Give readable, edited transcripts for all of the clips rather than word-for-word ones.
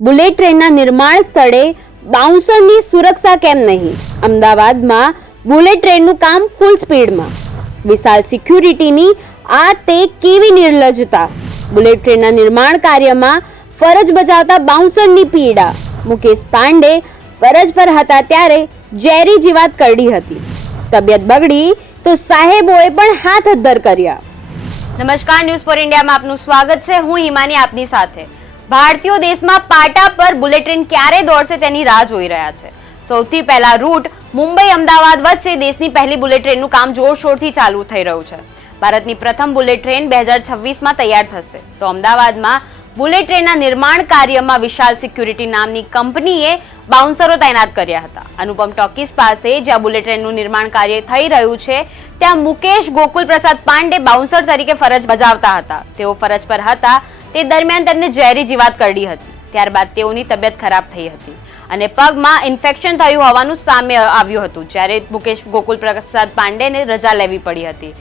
Bullet ટ્રેનના નિર્માણ સ્થળે બાઉન્સરની સુરક્ષા કેમ નહીં? અમદાવાદમાં બુલેટ ટ્રેનનું કામ ફૂલ સ્પીડમાં, વિશાળ સિક્યુરિટીની આ તે કેવી નિર્લજ્જતા! બુલેટ ટ્રેનના નિર્માણ કાર્યમાં ફરજ બજાવતા બાઉન્સરની પીડા. મુકેશ પાંડે ફરજ પર હતા ત્યારે ઝેરી જીવાત કરડી હતી. તબિયત બગડી તો સાહેબોએ પણ હાથ અદ્ધર કર્યા. નમસ્કાર, ન્યૂઝ ફોર ઇન્ડિયામાં આપનું સ્વાગત છે. હું હિમાની આપની સાથે. ભારતીયો દેશમાં પાટા પર બુલેટ ટ્રેન ક્યારે દોડશે તેની રાહ જોઈ રહ્યા છે. સૌથી પહેલા રૂટ મુંબઈ અમદાવાદ વચ્ચે દેશની પહેલી બુલેટ ટ્રેનનું કામ જોરશોરથી ચાલુ થઈ રહ્યું છે. ભારતની પ્રથમ બુલેટ ટ્રેન 2026માં તૈયાર થશે. તો અમદાવાદમાં બુલેટ ટ્રેનના નિર્માણ કાર્યમાં વિશાળ સિક્યુરિટી નામની કંપનીએ બાઉન્સરો તૈનાત કર્યા હતા. અનુપમ ટોકીઝ પાસે જ્યાં બુલેટ ટ્રેનનું નિર્માણ કાર્ય થઈ રહ્યું છે ત્યાં મુકેશ ગોકુલ પ્રસાદ પાંડે બાઉન્સર તરીકે ફરજ બજાવતા હતા. તેઓ ફરજ પર હતા તે દરમિયાન તેમને ઝેરી જીવાત કરડી હતી. ત્યારબાદ તેઓની તબિયત ખરાબ થઈ હતી અને પગમાં ઇન્ફેક્શન થયું હોવાનું સામે આવ્યું હતું, જ્યારે મુકેશ ગોકુલ પ્રસાદ પાંડેને રજા લેવી પડી હતી.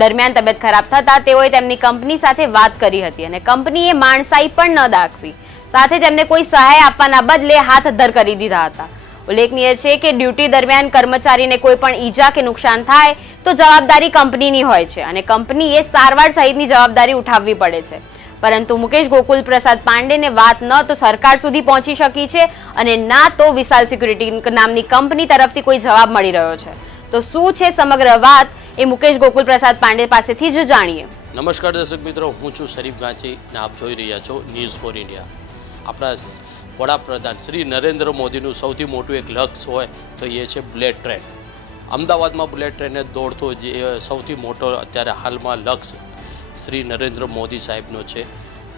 દરમિયાન તબિયત ખરાબ થતા તેઓએ તેમની કંપની સાથે વાત કરી હતી અને કંપનીએ માણસાઈ પણ ન દાખવી, સાથે જ એમને કોઈ સહાય આપવાના બદલે હાથ અદ્ધર કરી દીધા હતા. ઉલ્લેખનીય છે કે ડ્યુટી દરમિયાન કર્મચારીને કોઈ પણ ઈજા કે નુકસાન થાય તો જવાબદારી કંપનીની હોય છે અને કંપનીએ સારવાર સહિતની જવાબદારી ઉઠાવવી પડે છે. પરંતુ મુકેશ ગોકુલ પ્રસાદ પાંડેને વાત ન તો સરકાર સુધી પહોંચી શકી છે અને ના તો વિશાલ સિક્યુરિટી નામની કંપની તરફથી કોઈ જવાબ મળી રહ્યો છે. તો શું છે સમગ્ર વાત એ મુકેશ ગોકુલ પ્રસાદ પાંડે પાસેથી જ જાણીએ. નમસ્કાર દર્શક મિત્રો, હું છું શરીફ ગાંચી અને આપ જોઈ રહ્યા છો ન્યૂઝ ફોર ઇન્ડિયા. આપણા વડાપ્રધાન શ્રી નરેન્દ્ર મોદીનું સૌથી મોટું એક લક્ષ્ય હોય તો એ છે બુલેટ ટ્રેન. અમદાવાદમાં બુલેટ ટ્રેનને દોડતો જે સૌથી મોટો અત્યારે હાલમાં લક્ષ્ય શ્રી નરેન્દ્ર મોદી સાહેબનો છે.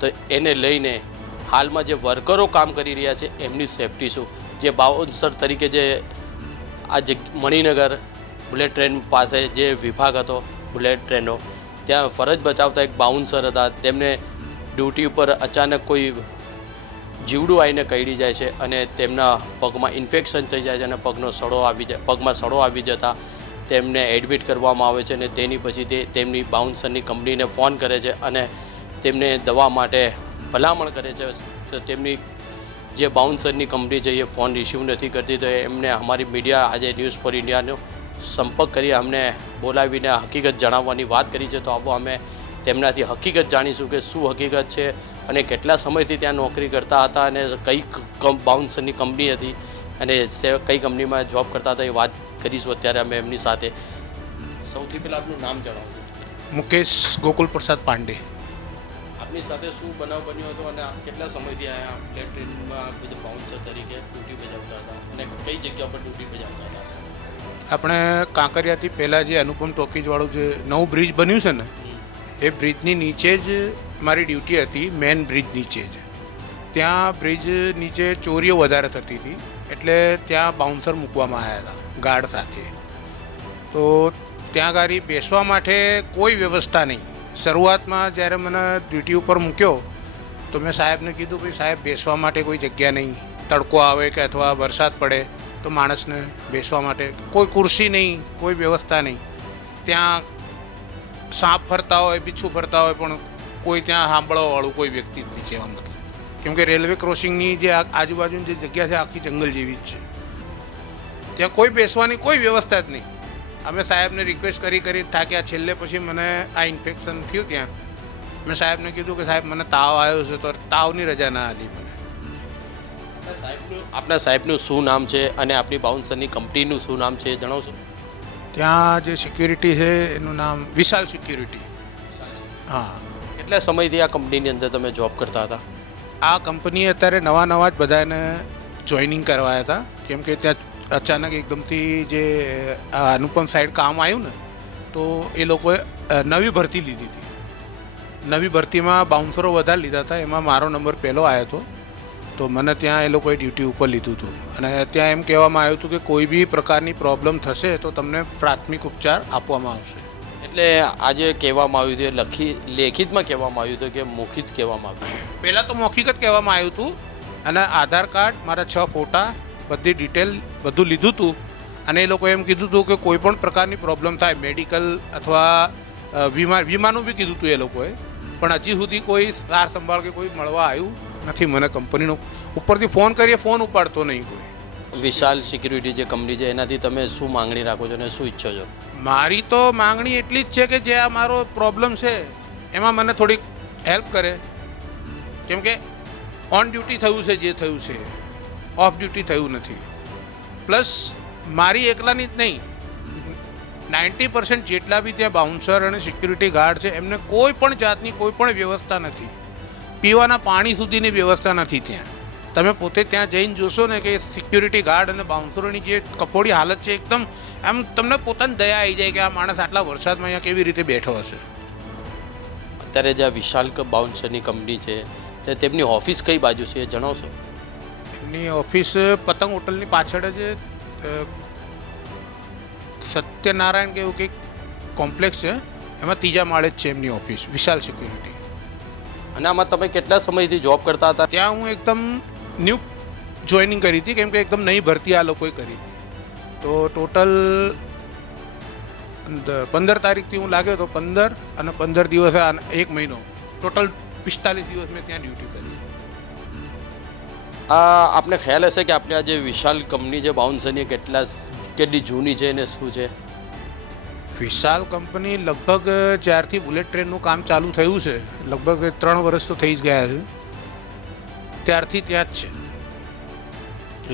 તો એને લઈને હાલમાં જે વર્કરો કામ કરી રહ્યા છે એમની સેફટી શું, જે બાઉન્સર તરીકે જે આ જે મણિનગર બુલેટ ટ્રેન પાસે જે વિભાગ હતો બુલેટ ટ્રેનનો, ત્યાં ફરજ બજાવતા એક બાઉન્સર હતા. તેમને ડ્યુટી ઉપર અચાનક કોઈ જીવડું આવીને કરડી જાય છે અને તેમના પગમાં ઇન્ફેક્શન થઈ જાય છે અને પગમાં સડો આવી જતા તેમને એડમિટ કરવામાં આવે છે અને તેની પછી તે તેમની બાઉન્સરની કંપનીને ફોન કરે છે અને તેમને દવા માટે ભલામણ કરે છે. તો તેમની જે બાઉન્સરની કંપની છે એ ફોન રિસીવ નથી કરતી, તો એમને અમારી મીડિયા આજે ન્યૂઝ ફોર ઇન્ડિયાનો સંપર્ક કરી અમને બોલાવીને હકીકત જણાવવાની વાત કરી છે. તો આવો અમે તેમનાથી હકીકત જાણીશું કે શું હકીકત છે અને કેટલા સમયથી ત્યાં નોકરી કરતા હતા અને કઈ બાઉન્સરની કંપની હતી અને કઈ કંપનીમાં જોબ કરતા હતા એ વાત કરીશું અત્યારે અમે એમની સાથે. સૌથી પહેલાં આપનું નામ જણાવજો. મુકેશ ગોકુલ પ્રસાદ પાંડે. આપની સાથે શું બનાવ બન્યો હતો અને આપ કેટલા સમયથી આ બુલેટ ટ્રેનમાં બધું બાઉન્સર તરીકે ડ્યુટી બજાવતા હતા અને કઈ જગ્યા પર ડ્યુટી બજાવતા હતા? આપણે કાંકરિયાથી પહેલાં જે અનુપમ ટોકીજવાળું જે નવું બ્રિજ બન્યું છે ને, એ બ્રિજની નીચે જ મારી ડ્યુટી હતી, મેન બ્રિજ નીચે જ. ત્યાં બ્રિજ નીચે ચોરીઓ વધારે થતી હતી એટલે ત્યાં બાઉન્સર મૂકવામાં આવ્યા હતા ગાર્ડ સાથે. તો ત્યાં ગાડી બેસવા માટે કોઈ વ્યવસ્થા નહીં. શરૂઆતમાં જ્યારે મને ડ્યુટી ઉપર મૂક્યો તો મેં સાહેબને કીધું ભાઈ સાહેબ બેસવા માટે કોઈ જગ્યા નહીં, તડકો આવે કે અથવા વરસાદ પડે તો માણસને બેસવા માટે કોઈ ખુરશી નહીં, કોઈ વ્યવસ્થા નહીં. ત્યાં સાપ ફરતા હોય, બીછું ફરતા હોય, પણ કોઈ ત્યાં સાંભળવાવાળું કોઈ વ્યક્તિ જ નહીં કહેવા મતલબ. કેમ કે રેલવે ક્રોસિંગની જે આજુબાજુની જે જગ્યા છે આખી જંગલ જેવી જ છે. ત્યાં કોઈ બેસવાની કોઈ વ્યવસ્થા જ નહીં. અમે સાહેબને રિક્વેસ્ટ કરી થાક્યા. છેલ્લે પછી મને આ ઇન્ફેક્શન થયું ત્યાં મેં સાહેબને કીધું કે સાહેબ મને તાવ આવ્યો છે, તો તાવની રજા ના આપી મને. આપણા સાહેબનું શું નામ છે અને આપણી બાઉન્સરની કંપનીનું શું નામ છે એ જણાવશો? ત્યાં જે સિક્યુરિટી છે એનું નામ વિશાલ સિક્યુરિટી. હા. કેટલા સમયથી આ કંપનીની અંદર તમે જોબ કરતા હતા? આ કંપનીએ અત્યારે નવા જ બધાને જોઈનિંગ કરવાયા હતા. કેમ કે ત્યાં અચાનક એકદમથી જે અનુપમ સાઈડ કામ આવ્યું ને, તો એ લોકોએ નવી ભરતી લીધી હતી. નવી ભરતીમાં બાઉન્સરો વધારે લીધા હતા. એમાં મારો નંબર પહેલો આવ્યો હતો. તો મને ત્યાં એ લોકોએ ડ્યુટી ઉપર લીધું હતું અને ત્યાં એમ કહેવામાં આવ્યું હતું કે કોઈ બી પ્રકારની પ્રોબ્લેમ થશે તો તમને પ્રાથમિક ઉપચાર આપવામાં આવશે. એટલે આજે કહેવામાં આવ્યું હતું, લેખિતમાં કહેવામાં આવ્યું હતું કે મૌખિક કહેવામાં આવ્યું? પહેલાં તો મૌખિક જ કહેવામાં આવ્યું હતું અને આધાર કાર્ડ, મારા 6 ફોટા, બધી ડિટેલ બધું લીધું હતું અને એ લોકોએ એમ કીધું હતું કે કોઈ પણ પ્રકારની પ્રોબ્લેમ થાય, મેડિકલ અથવા વીમાનું બી કીધું હતું એ લોકોએ, પણ હજી સુધી કોઈ સાર સંભાળ કે કોઈ મળવા આવ્યું નથી. મને કંપનીનો ઉપરથી ફોન કરીએ, ફોન ઉપાડતો નહીં કોઈ. વિશાલ સિક્યુરિટી જે કંપની છે એનાથી તમે શું માંગણી રાખો છો અને શું ઈચ્છો છો? મારી તો માંગણી એટલી જ છે કે જે આ મારો પ્રોબ્લેમ છે એમાં મને થોડીક હેલ્પ કરે, કેમ કે ઓન ડ્યુટી થયું છે, જે થયું છે ઓફ ડ્યુટી થયું નથી. પ્લસ મારી એકલાની જ નહીં, 90% જેટલા બી ત્યાં બાઉન્સર અને સિક્યુરિટી ગાર્ડ છે એમને કોઈ પણ જાતની કોઈ પણ વ્યવસ્થા નથી. પીવાના પાણી સુધીની વ્યવસ્થા નથી ત્યાં. તમે પોતે ત્યાં જઈને જોશો ને કે સિક્યુરિટી ગાર્ડ અને બાઉન્સરોની જે કફોડી હાલત છે, એકદમ આમ તમને પોતાની દયા આવી જાય કે આ માણસ આટલા વરસાદમાં અહીંયા કેવી રીતે બેઠો હશે. અત્યારે જે આ વિશાલ બાઉન્સરની કંપની છે તે તેમની ઓફિસ કઈ બાજુ છે એ જણાવશો? એમની ઓફિસ પતંગ હોટલની પાછળ જ સત્યનારાયણ કે એવું કંઈક કોમ્પ્લેક્સ છે, એમાં ત્રીજા માળે જ છે એમની ઓફિસ, વિશાલ સિક્યુરિટી. અને આમાં તમે કેટલા સમયથી જોબ કરતા હતા? ત્યાં હું એકદમ ન્યૂ જોઈનિંગ કરી હતી, કેમ કે એકદમ નવી ભરતી આ લોકોએ કરી હતી. તો ટોટલ 15 તારીખથી હું લાગ્યો તો 15 અને 15 દિવસ, 1 મહિનો, ટોટલ 45 દિવસ મેં ત્યાં ડ્યુટી કરી. આપને ખ્યાલ હશે કે આપણે આ જે વિશાલ કંપની જે બાઉન્સરની કેટલી જૂની છે અને શું છે? વિશાલ કંપની લગભગ જ્યારથી બુલેટ ટ્રેનનું કામ ચાલુ થયું છે, લગભગ 3 વર્ષ તો થઈ જ ગયા છે, ત્યારથી ત્યાં જ છે.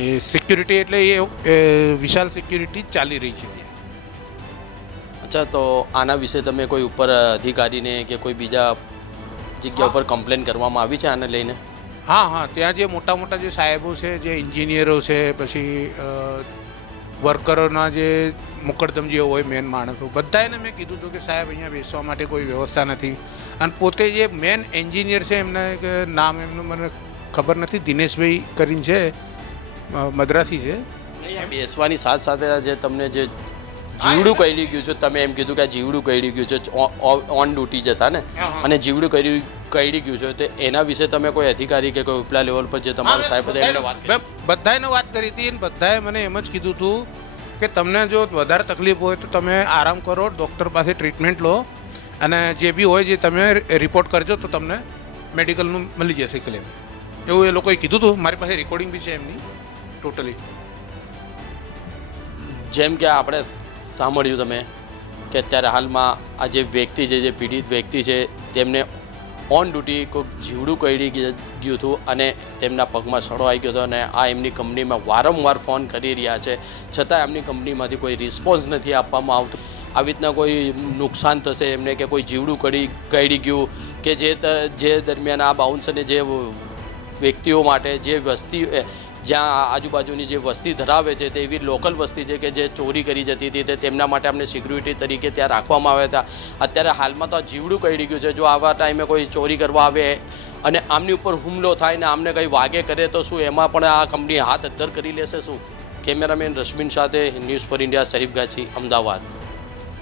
એ સિક્યુરિટી એટલે એ વિશાલ સિક્યુરિટી જ ચાલી રહી છે ત્યાં. અચ્છા, તો આના વિશે તમે કોઈ ઉપર અધિકારીને કે કોઈ બીજા જગ્યા ઉપર કમ્પ્લેન કરવામાં આવી છે આને લઈને? હા, ત્યાં જે મોટા મોટા જે સાહેબો છે, જે એન્જિનિયરો છે, પછી વર્કરોના જે મુકદ્દમ જે હોય મેન માણસો, બધાને મેં કીધું હતું કે સાહેબ અહીંયા બેસવા માટે કોઈ વ્યવસ્થા નથી. અને પોતે જે મેન એન્જિનિયર છે, એમના એક નામ એમનું મને ખબર નથી, દિનેશભાઈ કરીને છે, મદ્રાસી છે. બેસવાની સાથે સાથે જે તમને જે જીવડું કઈ ગયું છે, તમે એમ કીધું કે આ જીવડું કઈ ગયું છે, ઓન ડ્યુટી જતા ને, અને જીવડું કઈ ગયું છે, તો એના વિશે તમે કોઈ અધિકારી કે કોઈ ઉપલા લેવલ પર જે તમારો સાહેબ હતા એમને વાત કરી? બધાને વાત કરી હતી અને બધાએ મને એમ જ કીધું હતું કે તમને જો વધારે તકલીફ હોય તો તમે આરામ કરો, ડૉક્ટર પાસે ટ્રીટમેન્ટ લો, અને જે બી હોય જે તમે રિપોર્ટ કરજો તો તમને મેડિકલનું મળી જશે ક્લેમ. એવું એ લોકોએ કીધું હતું. મારી પાસે રેકોર્ડિંગ બી છે એમની ટોટલી. જેમ કે આપણે સાંભળ્યું તમે કે અત્યારે હાલમાં આ જે વ્યક્તિ છે, જે પીડિત વ્યક્તિ છે, તેમને ઓન ડ્યુટી કોઈક જીવડું કરડી ગયું હતું અને તેમના પગમાં સડો આવી ગયો હતો, અને આ એમની કંપનીમાં વારંવાર ફોન કરી રહ્યા છે, છતાં એમની કંપનીમાંથી કોઈ રિસ્પોન્સ નથી આપવામાં આવતો. આવી રીતના કોઈ નુકસાન થશે એમને કે કોઈ જીવડું કરડી ગયું કે જે દરમિયાન આ બાઉન્સરને જે વ્યક્તિઓ માટે જે વસ્તી જ્યાં આજુબાજુની જે વસ્તી ધરાવે છે તે એવી લોકલ વસ્તી છે કે જે ચોરી કરી જતી હતી, તે તેમના માટે અમને સિક્યુરિટી તરીકે ત્યાં રાખવામાં આવ્યા હતા. અત્યારે હાલમાં તો આ જીવડું કરડી ગયું છે. જો આવા ટાઈમે કોઈ ચોરી કરવા આવે અને આમની ઉપર હુમલો થાય ને આમને કંઈ વાગે કરે તો શું એમાં પણ આ કંપની હાથ અદ્ધર કરી લેશે શું? કેમેરામેન રશ્મિન સાથે, news for India, Sharif ગાછી, Ahmedabad.